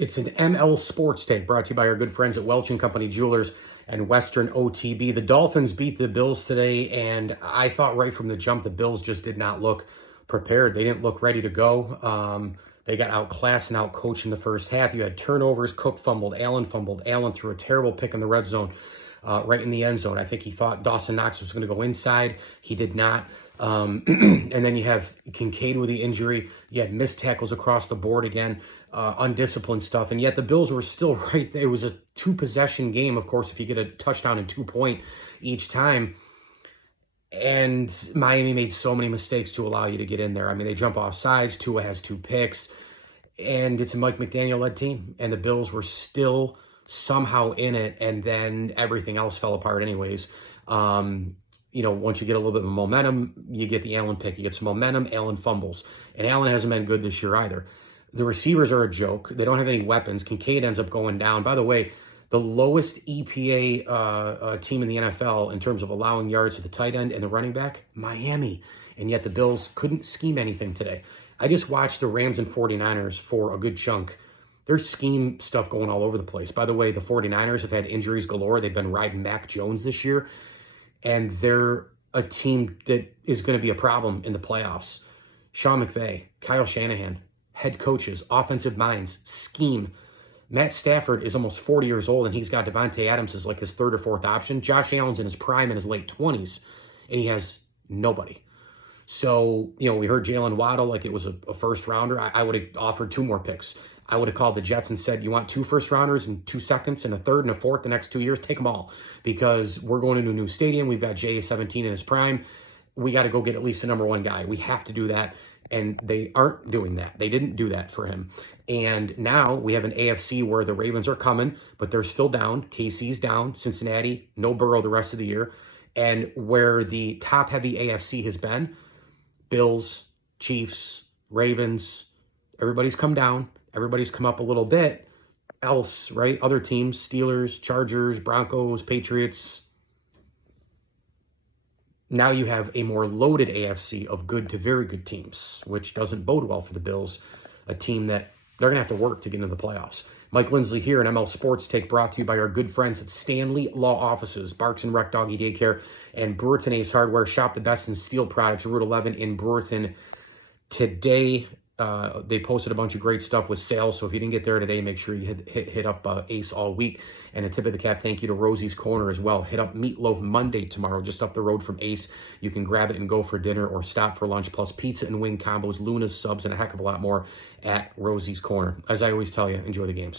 It's an ML Sports Take brought to you by our good friends at Welch & Company Jewelers and Western OTB. The Dolphins beat the Bills today, and I thought right from the jump the Bills just did not look prepared. They didn't look ready to go. They got outclassed and outcoached in the first half. You had turnovers. Cook fumbled. Allen fumbled. Allen threw a terrible pick in the red zone. Right in the end zone. I think he thought Dawson Knox was going to go inside. He did not. And then you have Kincaid with the injury. You had missed tackles across the board again, undisciplined stuff. And yet the Bills were still right there. It was a two-possession game, of course, if you get a touchdown and 2-point each time. And Miami made so many mistakes to allow you to get in there. I mean, they jump off sides. Tua has 2 picks. And it's a Mike McDaniel-led team. And the Bills were still somehow in it, and then everything else fell apart anyways. Once you get a little bit of momentum, you get the Allen pick. You get some momentum, Allen fumbles. And Allen hasn't been good this year either. The receivers are a joke. They don't have any weapons. Kincaid ends up going down. By the way, the lowest EPA team in the NFL in terms of allowing yards to the tight end and the running back, Miami. And yet the Bills couldn't scheme anything today. I just watched the Rams and 49ers for a good chunk. There's scheme stuff going all over the place. By the way, the 49ers have had injuries galore. They've been riding Mac Jones this year, and they're a team that is going to be a problem in the playoffs. Sean McVay, Kyle Shanahan, head coaches, offensive minds, scheme. Matt Stafford is almost 40 years old, and he's got Devontae Adams as like his 3rd or 4th option. Josh Allen's in his prime in his late 20s, and he has nobody. So, we heard Jalen Waddle like it was a first rounder. I would have offered 2 more picks. I would have called the Jets and said, you want 2 first rounders and 2 seconds and a 3rd and a 4th the next 2 years? Take them all, because we're going into a new stadium. We've got JA-17 in his prime. We got to go get at least the number 1 guy. We have to do that. And they aren't doing that. They didn't do that for him. And now we have an AFC where the Ravens are coming, but they're still down. KC's down. Cincinnati, no Burrow the rest of the year. And where the top-heavy AFC has been, Bills, Chiefs, Ravens, everybody's come down. Everybody's come up a little bit else, right? Other teams, Steelers, Chargers, Broncos, Patriots. Now you have a more loaded AFC of good to very good teams, which doesn't bode well for the Bills, a team that they're going to have to work to get into the playoffs. Mike Lindsley here, an ML Sports Take brought to you by our good friends at Stanley Law Offices, Barks and Rec Doggy Daycare, and Brewerton Ace Hardware. Shop the best in steel products, Route 11 in Brewerton today. They posted a bunch of great stuff with sales, so if you didn't get there today, make sure you hit up Ace all week. And a tip of the cap thank you to Rosie's Corner as well. Hit up Meatloaf Monday tomorrow, just up the road from Ace. You can grab it and go for dinner or stop for lunch, plus pizza and wing combos, Luna's subs, and a heck of a lot more at Rosie's Corner. As I always tell you, enjoy the games.